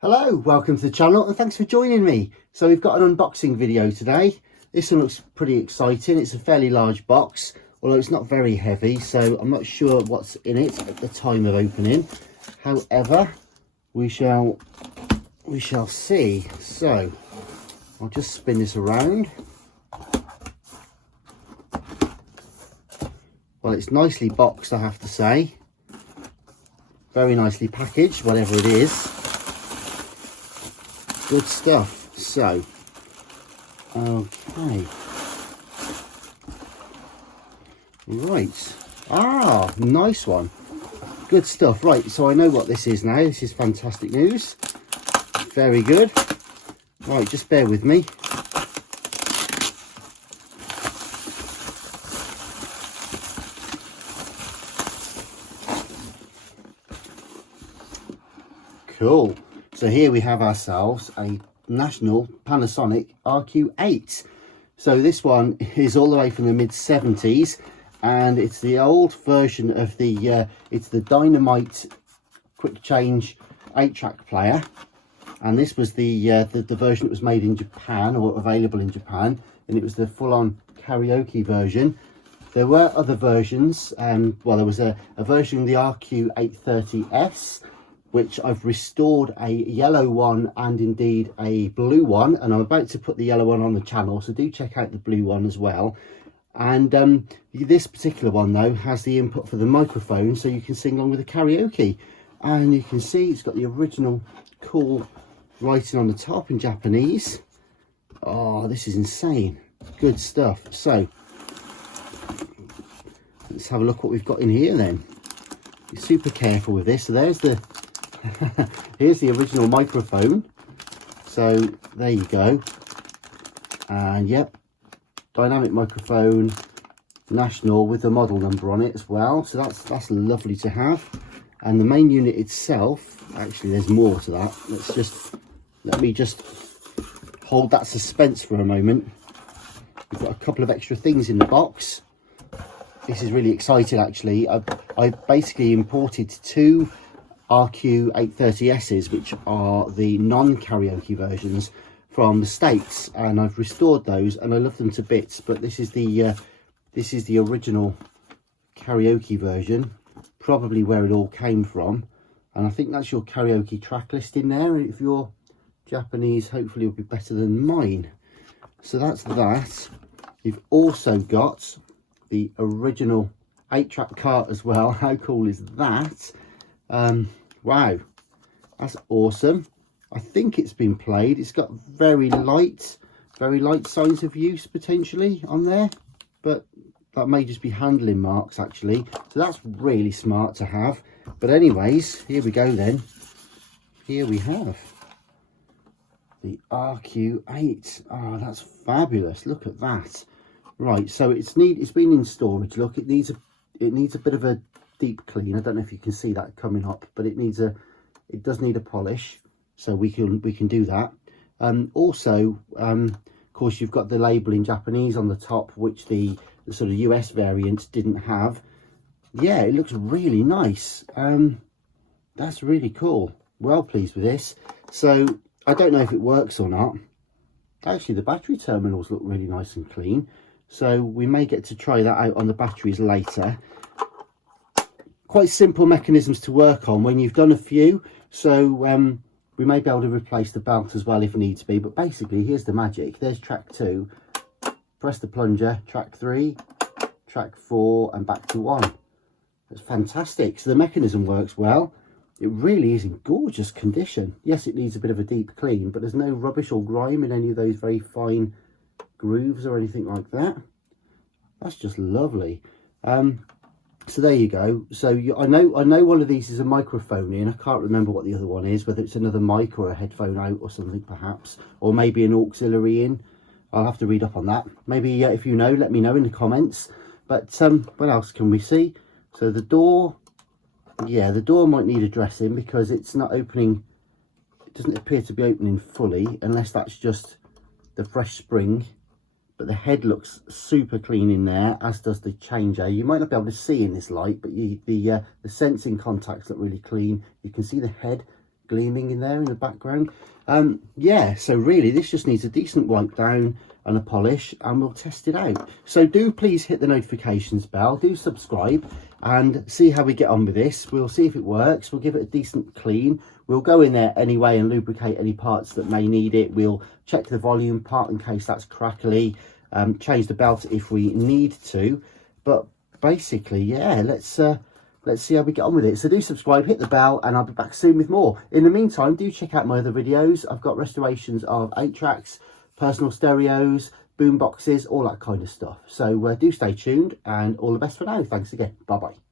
Hello, welcome to the channel and thanks for joining me. So we've got an unboxing video today. This one looks pretty exciting. It's a fairly large box, although it's not very heavy, so I'm not sure what's in it at the time of opening. However, we shall see. So I'll just spin this around. Well, it's nicely boxed, I have to say. Very nicely packaged, whatever it is. Good stuff. So, okay. Right. Ah, nice one. Good stuff. Right, so I know what this is now. This is fantastic news. Very good. Right, just bear with me. Cool. So here we have ourselves a national Panasonic RQ-8. So this one is all the way from the mid-70s, and it's the old version of the it's the Dynamite quick change 8-track player, and this was the version that was made in Japan, or available in Japan, and it was the full-on karaoke version. There were other versions, well, there was a version of the RQ-830S, which I've restored a yellow one and indeed a blue one, and I'm about to put the yellow one on the channel, so do check out the blue one as well. And this particular one though has the input for the microphone, so you can sing along with the karaoke, and you can see it's got the original cool writing on the top in Japanese. Oh, this is insane. Good stuff. So let's have a look what we've got in here then. Be super careful with this. So there's the here's the original microphone, so there you go. And yep, dynamic microphone, national, with the model number on it as well, so that's lovely to have. And the main unit itself, actually there's more to that. Let me just hold that suspense for a moment. We've got a couple of extra things in the box. This is really exciting actually. I basically imported two RQ-830Ss, which are the non-karaoke versions from the States, and I've restored those and I love them to bits. But this is the original karaoke version, probably where it all came from, and I think that's your karaoke track list in there. If you're Japanese, hopefully it'll be better than mine. So that's that. You've also got the original 8-track cart as well. How cool is that? Wow, that's awesome. I think it's been played. It's got very light signs of use potentially on there, but that may just be handling marks actually, so that's really smart to have. But anyways, here we go then. Here we have the RQ-8. Oh, that's fabulous. Look at that. Right, so it's been in storage. Look, it needs a bit of a deep clean. I don't know if you can see that coming up, but it does need a polish, so we can do that. Also, of course, you've got the label in Japanese on the top, which the sort of US variant didn't have. Yeah, it looks really nice. That's really cool. Well pleased with this. So I don't know if it works or not. Actually, the battery terminals look really nice and clean, so we may get to try that out on the batteries later. Quite simple mechanisms to work on when you've done a few, so we may be able to replace the belt as well if needs be. But basically, here's the magic. There's track 2, press the plunger, track 3, track 4, and back to 1. That's fantastic. So the mechanism works well. It really is in gorgeous condition. Yes, it needs a bit of a deep clean, but there's no rubbish or grime in any of those very fine grooves or anything like that. That's just lovely. So there you go. So I know one of these is a microphone in. I can't remember what the other one is, whether it's another mic or a headphone out or something perhaps, or maybe an auxiliary in. I'll have to read up on that. Maybe if you know, let me know in the comments. But what else can we see? So the door, yeah, the door might need addressing because it's not opening. It doesn't appear to be opening fully, unless that's just the fresh spring. But the head looks super clean in there, as does the changer. You might not be able to see in this light, but the sensing contacts look really clean. You can see the head gleaming in there in the background. Yeah, so really this just needs a decent wipe down and a polish, and we'll test it out. So do please hit the notifications bell, do subscribe, and see how we get on with this. We'll see if it works. We'll give it a decent clean. We'll go in there anyway and lubricate any parts that may need it. We'll check the volume part in case that's crackly, change the belt if we need to. But basically, yeah, let's see how we get on with it. So do subscribe, hit the bell, and I'll be back soon with more. In the meantime, do check out my other videos. I've got restorations of 8-tracks, personal stereos, boom boxes, all that kind of stuff. So do stay tuned, and all the best for now. Thanks again. Bye bye.